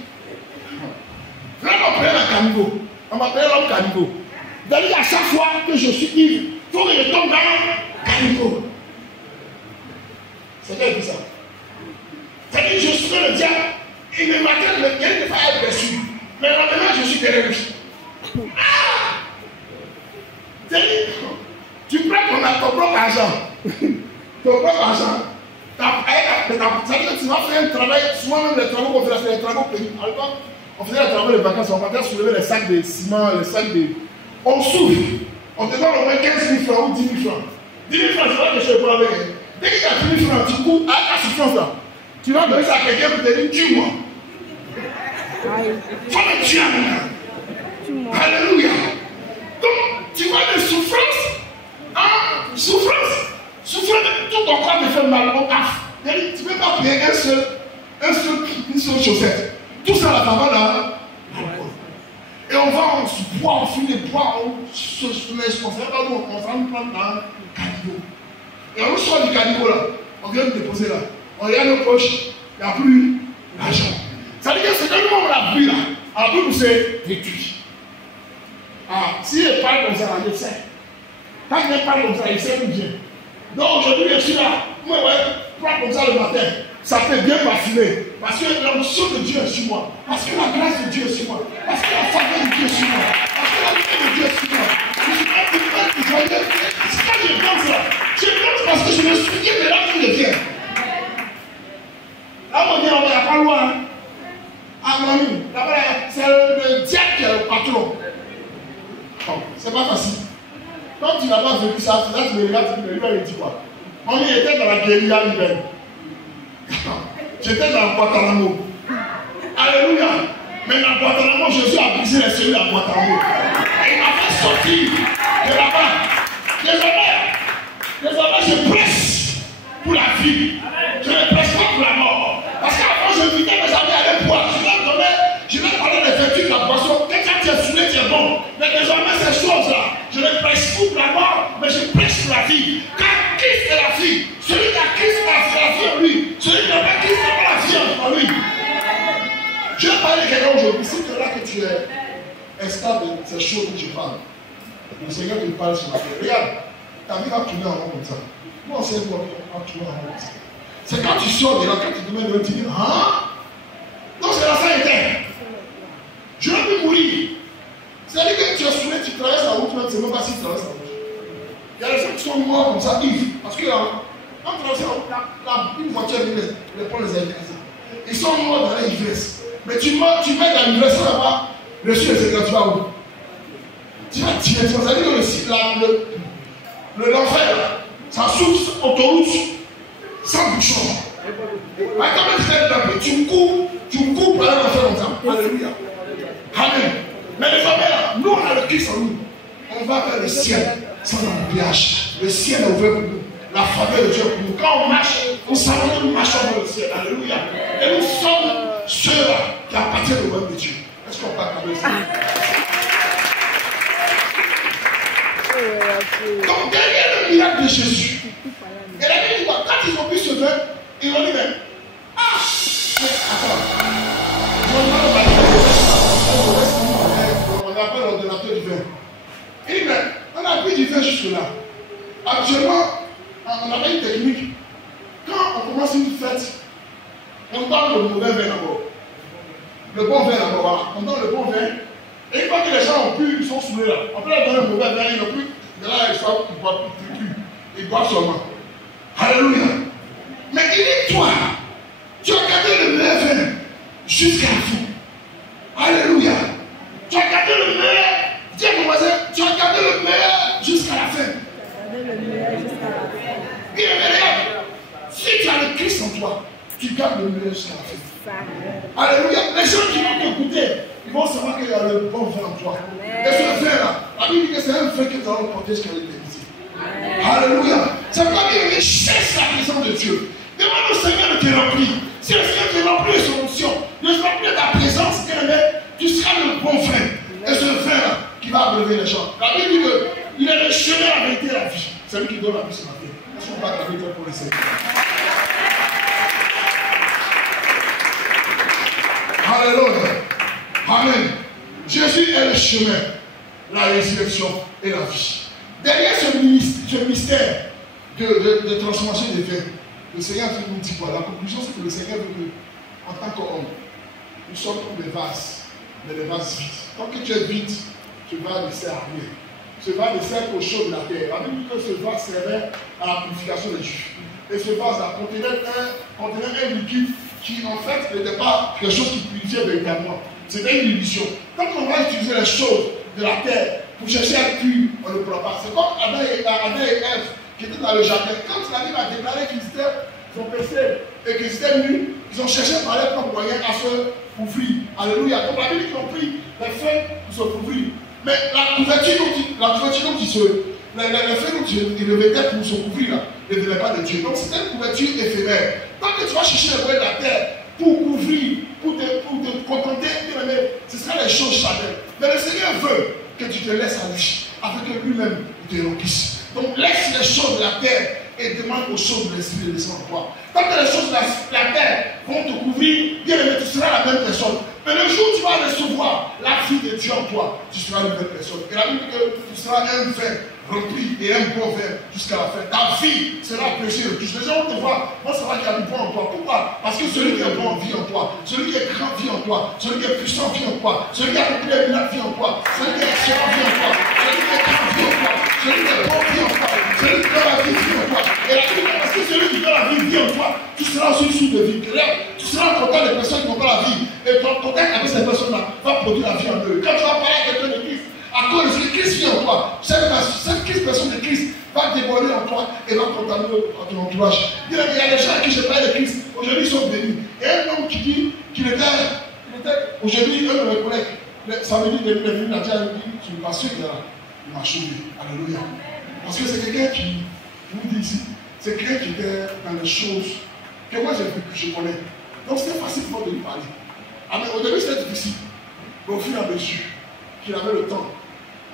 frère, on m'appelle un caniveau. On m'appelle l'homme caniveau. C'est-à-dire à chaque fois que je suis ivre, il faut que je tombe dans un caniveau. C'est quoi ça? C'est-à-dire que je suis le diable, il me matin, il vient de faire être blessure. Mais maintenant, je suis derrière lui. Ah! C'est-à-dire, tu prends ton propre argent. Ton propre argent. C'est-à-dire que tu vas faire un travail, souvent même les travaux qu'on fait, c'est les travaux payés. Alors, on faisait les travaux de vacances, on partait soulever les sacs de ciment, les sacs de. On souffle. On te donne au moins 15 000 francs ou 10 000 francs. 10 000 francs, c'est pas que je fais pour avec. Dès que tu as 10 000 francs, tu cours à ta souffrance là. Tu vas donner ça à quelqu'un pour te dire tue-moi. Faut me tuer maintenant. Alléluia. Donc, tu vois des souffrances. Hein? Souffrance. Souffrance, tout ton corps te fait mal au caf. Tu ne peux pas payer une seule chaussette. Tout ça là, ça va là. Et on va, on se boit, on fume les bois, on se laisse, on fait pas l'eau, on va nous prendre dans le caniveau. Et on sort du caniveau là, on vient nous déposer là. On regarde nos poches, il n'y a plus d'argent. Ça veut dire que c'est tellement on l'a vu là, en plus nous c'est détruit. Ah, si il parle comme ça, je sais. Quand il parle comme ça, il sait d'où vient. Donc aujourd'hui, je suis là, moi, parle comme ça le matin, ça fait bien parfumer. Parce que l'onction de Dieu est sur moi. Parce que la grâce de Dieu est sur moi. Parce que la faveur de Dieu est sur moi. Parce que la vie de Dieu est sur moi. Je ne suis pas joyeux. C'est quand je pense là. Je pense parce que je me souviens de là où je viens. Là, on dit, on va pas loin. Ah non, là-bas, c'est le diable qui est le patron. Bon, c'est pas facile. Quand tu n'as pas vécu ça, là tu me regardes, tu me regardes et tu dis quoi? On était dans la guérilla lui-même. J'étais dans Guantanamo. Alléluia. Mais dans Guantanamo, Jésus a brisé les cellules à Guantanamo. Et il m'a fait sortir de là-bas. Désormais, je presse pour la vie. Je ne presse pas pour la mort. Parce qu'avant, je vidais mes amis à l'époque. Je vais parler des vertus de la boisson. Quand tu es saoulé, tu es bon. Mais désormais, ces choses-là, je ne presse pas pour la mort, mais je presse pour la vie. Car Christ est la vie. Celui qui a Christ a la vie en lui. Celui qui n'a pas Christ n'a pas la vie en lui. Je vais parler de quelqu'un aujourd'hui. Si tu es là que tu es esclave de ces choses que je parle, le Seigneur te parle sur la terre. Regarde, ta vie va tourner en rond comme ça. Moi, on sait quoi va tourner en rond comme ça. C'est quand tu sors de là, quand tu te mets devant, tu dis, ah, donc c'est la fin éternelle. Je vais plus mourir. C'est-à-dire que tu es saoulé, tu traverses la route, même, c'est même pas si tu traverses la route. Il y a des gens qui sont morts comme ça, Yves, parce que en traversant une voiture, les ponts les a écrasés. Ils sont morts dans l'ivresse. Mais tu mets dans l'ivresse là-bas, le ciel, c'est quand tu vas où? Tu vas tirer, ça veut dire que l'enfer, ça souffle autoroute sans bouchon. Mais quand même, tu cours pour aller en enfer comme ça. Alléluia. Amen. Mais les familles là, nous on a le Christ en nous. On va vers le ciel sans embouteillage. Le ciel est ouvert pour nous. La faveur de Dieu pour nous. Quand on marche, on savait que nous marchons vers le ciel. Alléluia. Et nous sommes ceux-là qui appartiennent au royaume de Dieu. Est-ce qu'on peut accorder ça? Donc derrière le miracle de Jésus, et la Bible dit quoi? Quand ils ont pu se faire, ils ont dit mais attends, on appelle l'ordonnateur du vin. Il dit mais on a pris du vin jusque là. Actuellement, on avait une technique. Quand on commence une fête, on donne le mauvais vin d'abord. Le bon vin d'abord, voilà. On donne le bon vin. Et une fois que les gens ont pu, ils sont saoulés là. On peut leur donner le mauvais vin, ils n'ont plus. De là, ils ne boivent plus. Ils boivent seulement. Alléluia. Mais il dit toi, tu as gardé le meilleur vin jusqu'à la fin. Alléluia. Tu as gardé le meilleur. Dis à ton voisin, tu as gardé le meilleur jusqu'à la fin. Il est meilleur. Si tu as le Christ en toi, tu gardes le meilleur jusqu'à la fin. Alléluia. Les gens qui vont t'écouter, ils vont savoir qu'il y a le bon vin en toi. Et ce vin-là, la Bible dit que c'est un vin que nous allons porter jusqu'à l'éternité. Alléluia. Ça veut pas dire que cherche la présence de Dieu. Demande au Seigneur de te remplir. Si le Seigneur te remplit de son onction, de ta présence, tu seras le bon vin. Et ce vin-là qui va abreuver les gens. La Bible dit qu'il est le chemin, la vérité et la vie. C'est lui qui donne la vie ce matin. Est-ce qu'on va t'amener pour le Seigneur? Alléluia. Amen. Jésus est le chemin, la résurrection et la vie. Derrière ce mystère de transformation des vins, le Seigneur nous dit quoi? La conclusion, c'est que le Seigneur veut que, en tant qu'homme, nous sommes comme des vases, mais des vases vides. Tant que tu es vide, tu vas laisser à rien. Ce vase ne sert qu'au chaud de la terre. La Bible dit que ce vase servait à la purification des Juifs. Et ce vase-là contenait un liquide qui, en fait, n'était pas quelque chose qui purifiait véritablement. C'était une illusion. Quand on va utiliser les choses de la terre pour chercher à être pur, on ne pourra pas. C'est comme Adam et Ève qui étaient dans le jardin. Quand la Bible a déclaré qu'ils ont péché et qu'ils étaient nus, ils ont cherché par leur propre moyen à se couvrir. Alléluia. Comme la Bible dit qu'ils ont pris les feuilles pour se couvrir. Mais la couverture dont les feuilles dont ils revêtaient pour se couvrir là, ne venaient pas de Dieu. Donc c'était une couverture éphémère. Tant que tu vas chercher les feuilles de la terre pour couvrir, pour te contenter, ce sera les choses charnelles. Mais le Seigneur veut que tu te laisses à lui, afin que lui-même te remplisse. Donc laisse les choses de la terre et demande aux choses de l'esprit de descendre en toi. Tant que les choses de la terre vont te couvrir, bien aimé, tu seras la même personne. Mais le jour où tu vas recevoir la vie de Dieu en toi, tu seras une nouvelle personne. Et la Bible dit que tu seras un vin rempli et un bon vin jusqu'à la fin. Ta vie sera précieuse. Les gens vont te voir, moi ça va qu'il y a du bon en toi. Pourquoi? Parce que celui qui est bon vit en toi, celui qui est grand vit en toi, celui qui est puissant vit en toi, celui qui a beaucoup de miracles vit en toi, celui qui est excellent vit en toi, celui qui est grand vit en toi, celui qui est bon vit en toi, celui qui donne la vie vit en toi. Et la Bible dit parce que celui qui donne la vie vit en toi, tu seras aussi une source de vie. Tu seras en contact des personnes qui n'ont pas la vie. Et ton contact avec ces personnes-là va produire la vie en eux. Quand tu vas parler à quelqu'un de Christ, à cause de Christ vit en toi, cette personne de Christ va déborder en toi et va contaminer ton entourage. Il y a des gens à qui je parle de Christ, aujourd'hui ils sont bénis. Et un homme qui dit qu'il était aujourd'hui, un de mes collègues, samedi, il est venu, il a dit à lui, tu me passes qu'il m'a sauvé. Alléluia. Parce que c'est quelqu'un qui, je vous dis ici, c'est quelqu'un qui était dans les choses que moi j'ai vu, que je connais. Donc c'était facile pour moi de lui parler. Mais au début c'était difficile. Mais au fur et à mesure qu'il avait le temps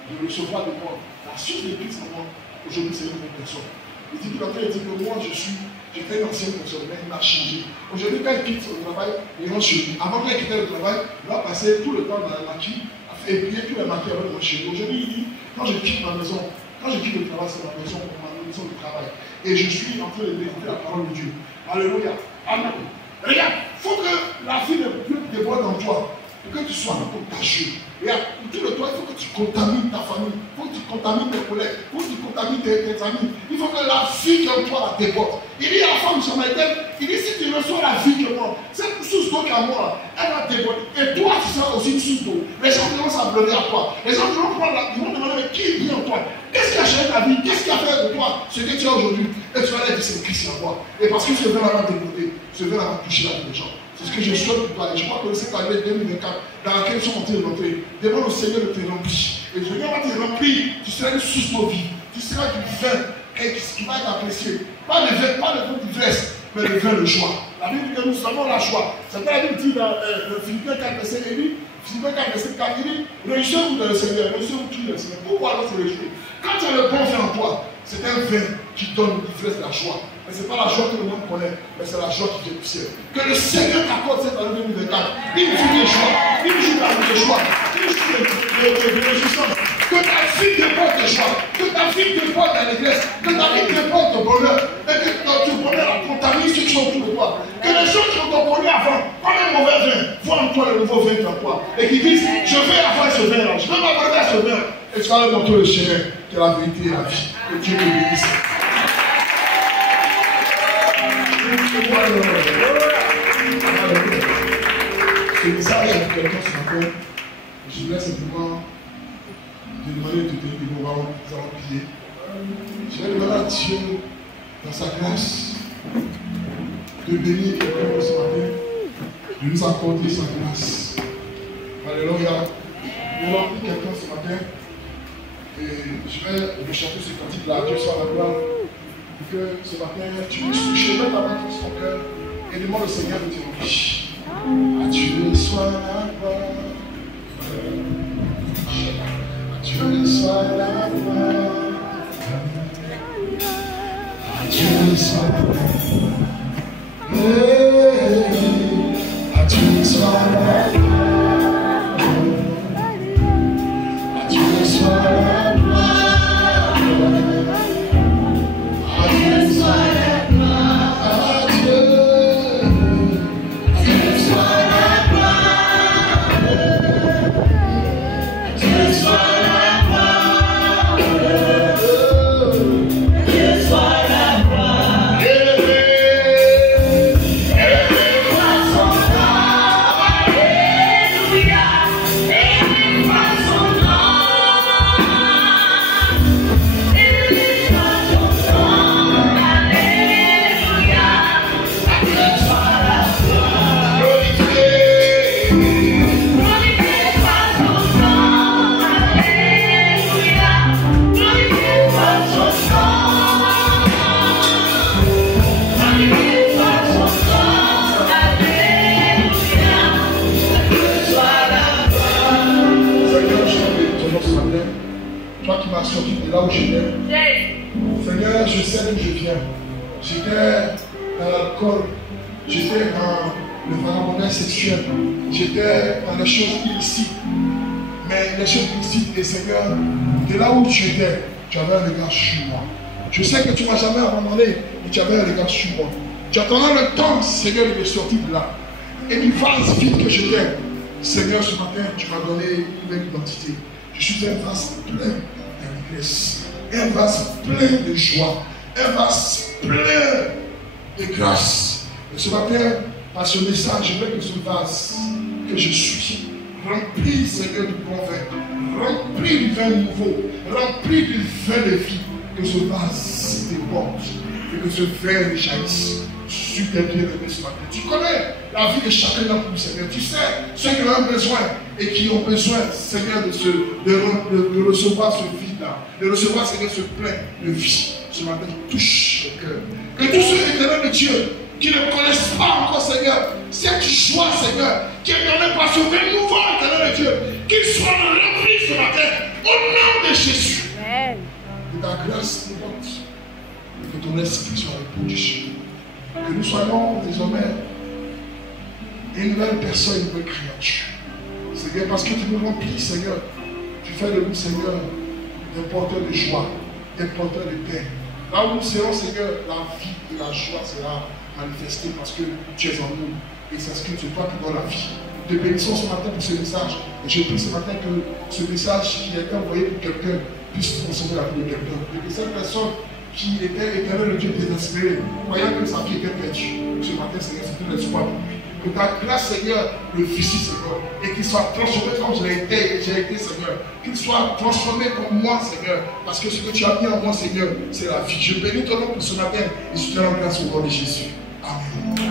de recevoir de moi la suite de Christ en moi, aujourd'hui c'est une nouvelle personne. Il dit qu'il dit que moi j'étais une ancienne personne, mais il m'a changé. Aujourd'hui quand il quitte son travail, il rentre chez lui. Avant qu'il quitte le travail, il va passer tout le temps dans la maquille et plier tous les maquilles avant de rentrer chez lui. Aujourd'hui il dit, quand je quitte ma maison, quand je quitte le travail, c'est ma maison de travail. Et je suis en train de méditer la parole de Dieu. Alléluia. Amen. Regarde, il faut que la vie de Dieu déborde en toi. Pour que tu sois contagieux. Regarde, autour de toi, il faut que tu contamines ta famille. Il faut que tu contamines tes collègues. Il faut que tu contamines tes amis. Il faut que la vie qui est en toi la déborde. Il dit à la femme samaritaine, il dit si tu reçois la vie que moi, cette source d'eau qui est à moi, elle va déborder. Et toi, tu seras aussi une source d'eau. Les gens vont s'abreuver à toi. Les gens vont prendre ils vont demander mais qui est bien en toi. Qu'est-ce qui a changé ta vie? Qu'est-ce qui a fait de toi ce que tu as aujourd'hui? Et tu vas leur dire c'est Christ en toi. Et parce que ce verre va déborder, ce verre va toucher la vie des gens. C'est ce que je souhaite pour toi. Et je crois que cette année 2024, dans laquelle nous sommes en train de rentrer, demande au Seigneur de te remplir. Et le Seigneur va te remplir. Tu seras une source d'eau vive. Tu seras du vin qui va être apprécié. Pas le vin d'ivresse, mais le vin de joie. La Bible dit que nous avons la joie. C'est pas la Bible dit dans Philippiens 4, verset 1, Philippiens 4, verset 4, il dit réjouissez-vous dans le Seigneur, réjouissez-vous dans le Seigneur. Pourquoi alors se réjouir? Quand tu as le bon vin en toi, c'est un vin qui donne l'ivresse de la joie. Mais ce n'est pas la joie que le monde connaît, mais c'est la joie qui vient du ciel. Que le Seigneur t'accorde cette année 2024 une vie de joie, une vie de joie, une vie de réjouissance. Que ta vie dépende de joie, que ta vie dépende d'allégresse, que ta vie dépende de bonheur, et que ton bonheur contamine ceux qui sont autour de toi. Que les gens qui ont connu avant, comme un mauvais vin, voient en toi le nouveau vin en toi. Et qui disent, je vais avoir ce vin-là, je vais m'abonner à ce vin. Et tu vas leur montrer le chemin, qui est la vérité et la vie. Que Dieu te bénisse. Ce message est quelqu'un ce matin. Je voulais simplement te demander de te tenir debout, nous allons prier. Je vais demander à Dieu, dans sa grâce, de bénir quelqu'un ce matin, de nous accorder sa grâce. Alléluia. Nous allons prier quelqu'un ce matin. Et je vais le chanter ce cantique-là, Dieu soit la gloire. Pour que ce matin, tu puisses toucher même avant tout son cœur et demande au Seigneur de te remplir. À Dieu soit la gloire. À Dieu soit la gloire. À Dieu soit la gloire. À Dieu soit la gloire. À Dieu soit la gloire. Sorti de là où j'étais. Seigneur, je sais d'où je viens. J'étais dans l'alcool, j'étais dans le vagabondage sexuel, j'étais dans les choses illicites. Mais les choses illicites, et Seigneur, de là où tu étais, tu avais un regard sur moi. Je sais que tu ne m'as jamais abandonné, mais tu avais un regard sur moi. Tu attendais le temps, Seigneur, de me sortir de là. Et du vase vide que j'étais, Seigneur, ce matin, tu m'as donné une nouvelle identité. Je suis un vase plein. Un vase plein de joie, un vase plein de grâce. Et ce matin, par ce message, je veux que ce vase que je suis rempli, Seigneur, du bon vin, rempli du vin nouveau, rempli du vin de vie, que ce vase déborde et que ce vin jaillisse sur tes bien-aimés ce matin. Tu connais la vie de chacun d'entre nous, Seigneur. Tu sais ceux qui ont besoin et qui ont besoin, Seigneur, de recevoir ce vide-là, de recevoir, Seigneur, ce plein de vie. Ce matin, touche le cœur. Que tous ceux éternels de Dieu qui ne connaissent pas encore, Seigneur, cette joie, Seigneur, qui est donnée par ce vin nouveau, éternel de Dieu, qu'ils soient remplis ce matin au nom de Jésus. Que ta grâce nous porte et que ton esprit soit répandu sur nous. Que nous soyons désormais une nouvelle personne, une nouvelle créature. Seigneur, parce que tu nous remplis, Seigneur, tu fais de nous, Seigneur, des porteurs de joie, des porteurs de paix. Là où nous serons, Seigneur, la vie et la joie sera manifestée parce que tu es en nous. Et c'est ce que tu toi qui donnes la vie. Nous te bénissons ce matin pour ce message. Et je prie ce matin que ce message qui a été envoyé pour quelqu'un puisse transformer la vie de quelqu'un. Et que cette personne qui était éternel, le Dieu désespéré, croyant que sa vie était perdue, ce matin, Seigneur, c'est tout l'espoir pour lui. Que ta grâce, Seigneur, le vicie, Seigneur. Et qu'il soit transformé comme j'ai été, Seigneur. Qu'il soit transformé comme moi, Seigneur. Parce que ce que tu as mis en moi, Seigneur, c'est la vie. Je bénis ton nom pour ce matin et je te rends grâce au nom de Jésus. Amen.